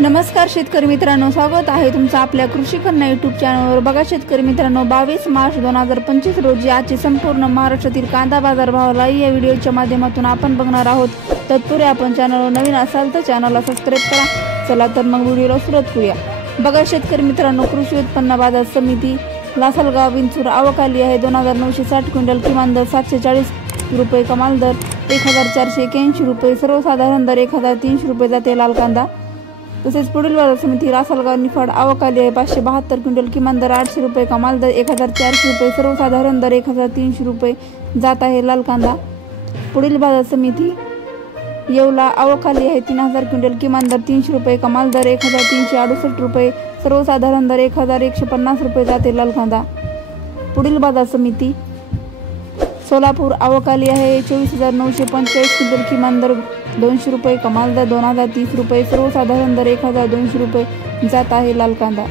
नमस्कार शेतकरी मित्रांनो, स्वागत आहे तुमचं आपल्या कृषी खन्ना यूट्यूब चॅनलवर। बघा शेतकरी मित्रांनो, 22 मार्च 2025 रोजी आजचे संपूर्ण महाराष्ट्रातील कांदा बाजार भाव लाईव्ह या व्हिडिओच्या माध्यमातून आपण बघणार आहोत। तत्पूर्वी आपण चॅनलवर नवीन असाल तर चॅनलला सबस्क्राइब करा। चला तर मग व्हिडिओला सुरुवात करूया। बघा शेतकरी मित्रांनो, कृषी उत्पन्न बाजार समिती लासलगाव विंचूर आवक आली आहे 2960 क्विंटल, किमान दर 740 रुपये, कमाल दर 1481 रुपये, सर्वसाधारण दर 1300 रुपये जाते लाल कांदा। तसेच पुढील बाजार समिती लासलगाव निफाड आवक आली आहे 572 क्विंटल, किमान दर 800 रुपये, कमाल दर 1400 रुपये, सर्वसाधारण दर 1300 रुपये जात आहे लाल कांदा। पुढील बाजार समिती येवला आवक आली आहे 3000 क्विंटल, किमान दर 300 रुपये, कमाल दर 1368 रुपये, सर्वसाधारण दर 1150 रुपये जाते लाल कांदा। पुढील बाजार समिती सोलापूर आवक आली आहे 24945 क्विंटल, किमान दर 200 रुपये, कमाल दर 2030 रुपये, सर्वसाधारण दर 1200 रुपये जात आहे लाल कांदा।